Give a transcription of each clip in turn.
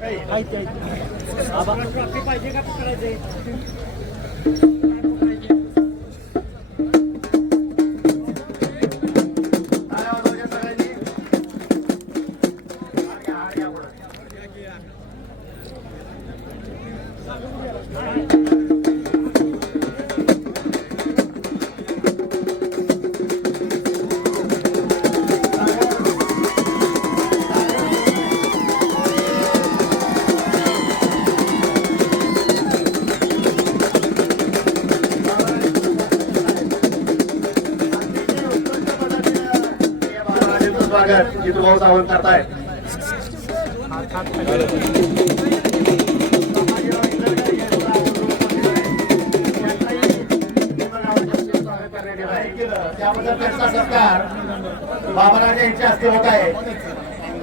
आइए आइए अब ट्रॉफी पाहिजे का पकडायचे स्वागत जितूभाऊ सावंत करताय. त्याबद्दल त्यांचा सत्कार बाबाराज यांच्या हस्ते होत आहे.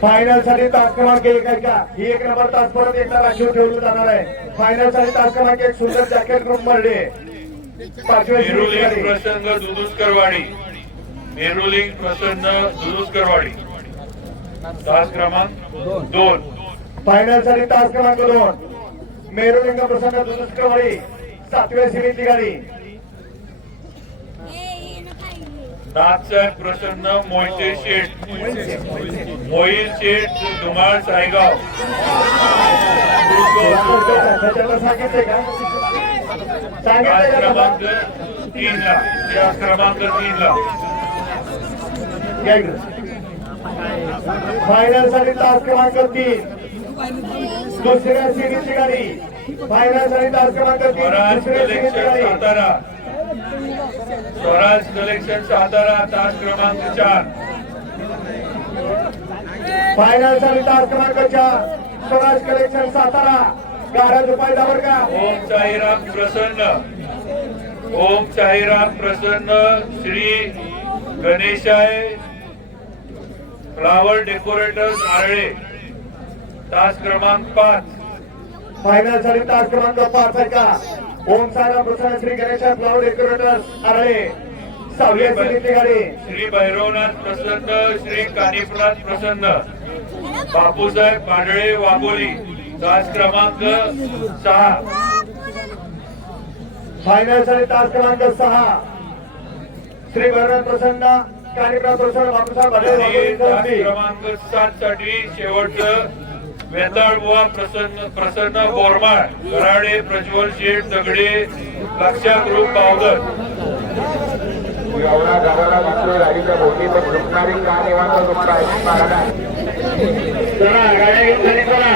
फायनलसाठी तास क्रमांक एक आहे. का ही एक नंबर तास परत एकदा राखीव ठेवलं जाणार आहे. फायनलसाठी तास क्रमांक एक सुंदर जॅकेट ग्रुप मेरुलिंग श्रेणीसाठी. प्रसन्न दुदुसकरवाडी मेरुलिंग प्रसन्न दुदुसकरवाडी तास क्रमांक दोन. फायनलसाठी तास क्रमांक दोन. मेरुलिंग प्रसन्न दुरुस्तवाडी सातव्या श्रेणीतली गाडी नाथसाहेब प्रसन्न मोहिते शेठ. मोहिल शेठ धुमाळ सायगाव. क्रमांक? तीन ला क्रमांक तीन ला. फायनलसाठी तास क्रमांक तीन. दुसऱ्या श्रेणीची गाडी. फायनलसाठी तास क्रमांक तीन. दुसऱ्या कलेक्शन गाडी. स्वराज कलेक्शन सातारा तास क्रमांक चार. फायनलसाठी तास क्रमांक चार. स्वराज कलेक्शन सातारा. रुपये वर का ओम साईराम प्रसन्न. ओम साईराम प्रसन्न. श्री गणेशाय फ्लावर डेकोरेटर्स आरळे. तास क्रमांक पाच. फायनलसाठी तास क्रमांक पाच आहे का? ओम सारा प्रसन्न श्री गणेश फ्लावर डेकोरेटर्स आरळे. श्रेणीतली गाडी. श्री भैरवनाथ प्रसन्न श्री कानिफनाथ प्रसन्न. बापूसाहेब पाडळे वाघोली तास क्रमांक सहा. फायनलसाठी तास क्रमांक सहा. श्री भैरव प्रसन्न कानिप्रा प्रसन्न बापूसाहेब आणि क्रमांक सात साठी शेवटचं वेताळ बुवा प्रसन्न प्रसन्न बोरमाळ कराडे प्रज्वल शेठ दगडे लक्षा ग्रुप पावगर एवढा गावाला मात्र पण झुकणारी का निवांत झुकताय महाराज चला गाड्या घेऊन खाली चला.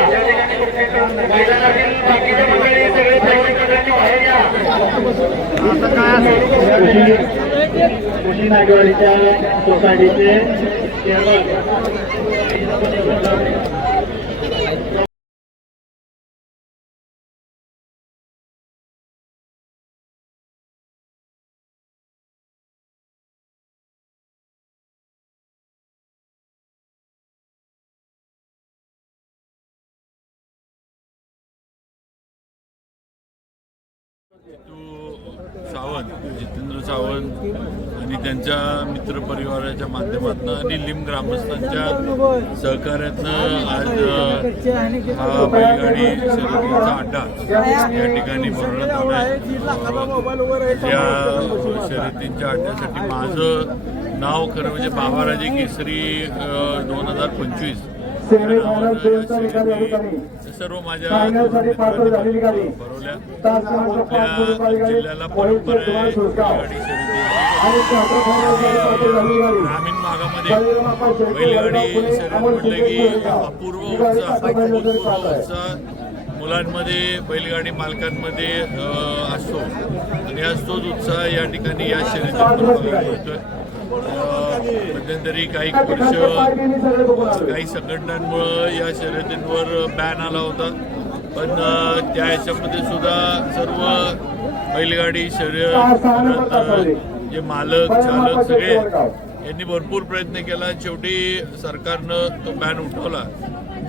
मैदानातील बाकीचे मंडळी सगळे प्रवासी मंडळी बाहेर या. कृषी नागवाडीच्या सोसायटीचे सावंत जितेंद्र सावंत आणि त्यांच्या मित्रपरिवाराच्या माध्यमातून आणि लिम ग्रामस्थांच्या सहकार्यातनं आज हा बैलगाडी शर्यतीचा अड्डा या ठिकाणी भरवण्यात आला आहे. या शर्यतींच्या अड्ड्यासाठी माझं नाव खरं म्हणजे बाबाराजे केसरी दोन हजार पंचवीस. सेमीफायनल दोनचा निकाल या ठिकाणी. सर्व माझ्या पात्र झालेली गाडी भरवल्या तास क्रमांक पाच रुपये गाडी जिल्ह्याला मोहित परंपरा तुम्हाला आहे. सुरगाव बैलगाडी शर्यती आणि क्वार्टर फायनलसाठी पात्र झालेली गाडी ग्रामीण भागामध्ये बैलगाडी म्हटलं की. अपूर्व उत्साह मुलांमध्ये बैलगाडी मालकांमध्ये असतो. आणि आज तोच उत्साह या ठिकाणी या शर्यतीतून बघायला मिळतोय. मध्यंतरी काही वर्ष काही संघटनांमुळं या शर्यतींवर बॅन आला होता. पण त्या ह्याच्यामध्ये सुद्धा सर्व बैलगाडी शर्यत जे मालक चालक सगळे यांनी भरपूर प्रयत्न केला. शेवटी सरकारनं तो बॅन उठवला.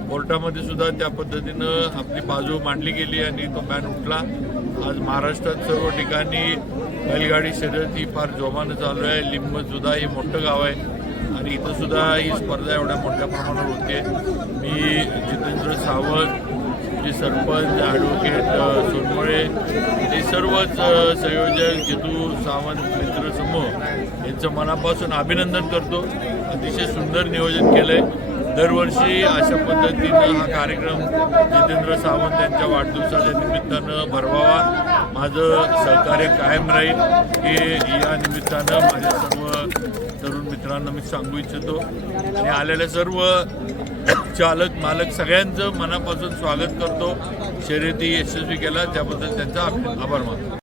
कोर्टामध्ये सुद्धा त्या पद्धतीनं आपली बाजू मांडली गेली आणि तो बॅन उठला. आज महाराष्ट्रात सर्व ठिकाणी बैलगाडी शर्यत ही फार जोमानं चालू आहे. लिंब सुद्धा हे मोठं गाव आहे. आणि इथंसुद्धा ही स्पर्धा एवढ्या मोठ्या प्रमाणावर होते. मी जितेंद्र सावंत जे सरपंच ॲडव्होकेट सोनमळे हे सर्वच संयोजक जितू सावंत मित्रसमूह यांचं मनापासून अभिनंदन करतो. अतिशय सुंदर नियोजन केलं आहे दरवर्षी अशा पद्धतीनं हा कार्यक्रम जितेंद्र सावंत यांच्या वाढदिवसाच्या निमित्तानं भरवावा. माझं सहकार्य कायम राहील हे या निमित्तानं माझ्या सर्व तरुण मित्रांना मी सांगू इच्छितो. आणि आलेल्या सर्व चालक मालक सगळ्यांचं मनापासून स्वागत करतो. शर्यती यशस्वी केला त्याबद्दल त्यांचा आभार मानतो.